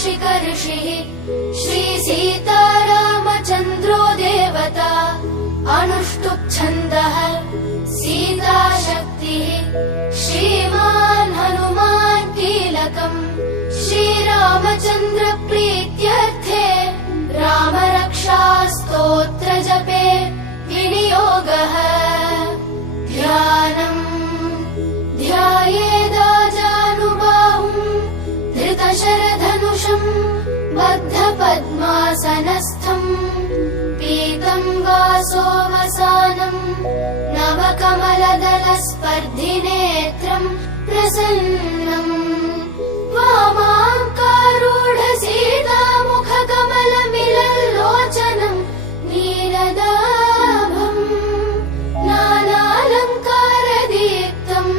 कौशिकऋषिः श्री सीतारामचन्द्रो देवता अनुष्टुप् छन्दः सीताशक्तिः श्रीमान् हनुमान् कीलकम् श्रीरामचन्द्र प्रीत्यर्थे रामरक्षा स्तोत्र जपे विनियोगः ध्यानम् ध्यायेदाजानुबाहुम् धृतशरधनुषम् बद्धपद्मासनस्थम् पीतम् वासोवसानम् नवकमलदलस्पर्धिनेत्रम् प्रसन्नम् वामाङ्कारूढ सीतामुखकमलमिलल्लोचनम् नीरदाभम् नानालङ्कारदीप्तम्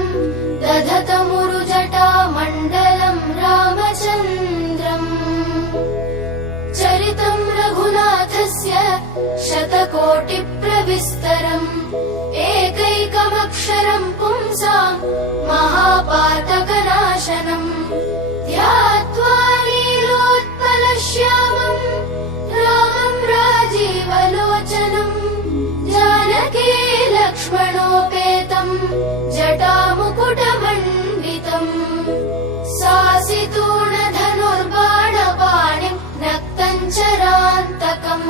दधतमुरुजटामण्डलम् रामचन्द्रम् चरितम् रघुनाथस्य शतकोटिप्रविस्तरम् एकैकमक्षरम् पुंसाम् महापातकनाशनम् ध्यात्वा लीलोत्पलश्यामम् रामम् राजीवलोचनम् जानकी लक्ष्मणोपेतम् जटामुकुटमण्डितम् सासितूणधनुर्बाणपाणिम् नक्तञ्चरान्तकम्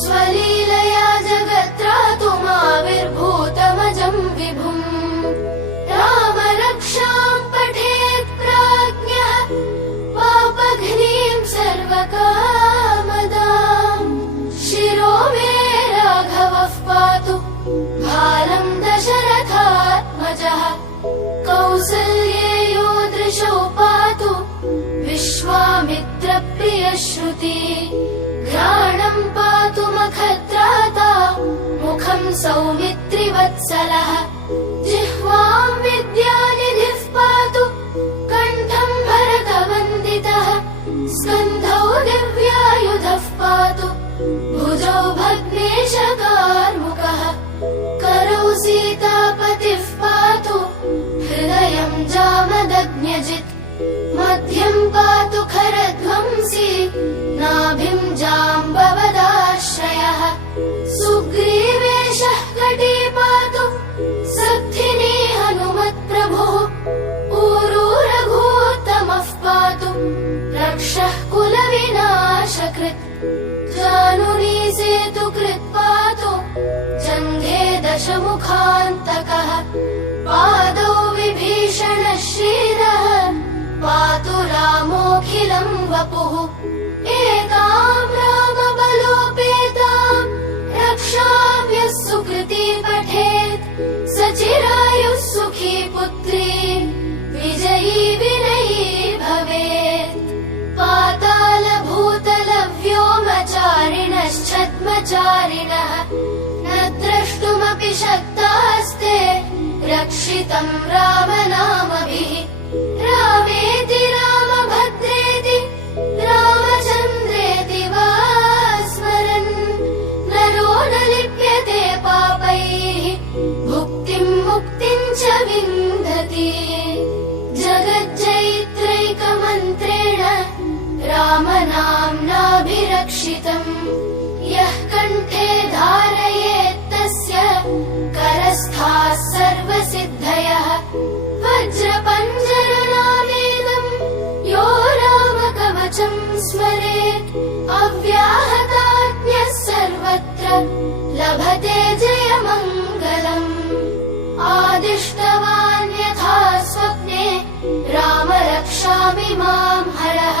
स्वलीलया जगत्रातुमाविर्भूतमजम् विभुम् रामरक्षाम् पठेत् प्राज्ञः पापघ्नीम् सर्वकामदाम् शिरो मे राघवः पातु भालम् दशरथात्मजः कौसल्येयो दृशौ पातु विश्वामित्रप्रियश्रुति घ्राणम् पातु मखत्राता मुखम् सौमित्रिवत्सलः जिह्वाम् विद्यानिधिः पातु कण्ठम् भरतवन्दितः स्कन्धौ दिव्यायुधः पातु भुजौ भग्नेशकार्मुकः करौ सीतापतिः पातु हृदयम् जामदग्न्यजित् मध्यम् पातु खरध्वंसी नाभिम् जाम्बवदाश्रयः सुग्रीवेशः कटी पातु सद्धिनी हनुमत्प्रभुः ऊरू रघूत्तमः पातु रक्षः कुलविनाशकृत् जानुनी सेतुकृत् पातु जङ्घे दशमुखान्तकः पादौ विभीषणः श्रीरः पातु रामोऽखिलम् वपुः एकाम् रामबलोपेताम् रक्षाम् यः सुकृती पठेत् स चिरायुः सुखी पुत्री विजयी विनयी भवेत् पातालभूतलव्योमचारिणश्छद्मचारिणः न द्रष्टुमपि शक्तास्ते रक्षितम् रामनामभिः रामेति रामभद्रेति रामचन्द्रेति वा स्मरन् नरो न लिप्यते पापैः भुक्तिम् मुक्तिम् च विन्दति जगज्जयित्रैकमन्त्रेण रामनाम्नाभिरक्षितम् यः कण्ठे धारयेत्तस्य करस्थाः सर्वसिद्धयः वज्रपञ्जरनामेदम् यो रामकवचम् स्मरेत् अव्याहताज्ञः सर्वत्र लभते जयमङ्गलम् आदिष्टवान् यथा स्वप्ने राम रक्षामि माम् हरः